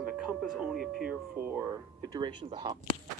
and the compass only appear for the duration of the house.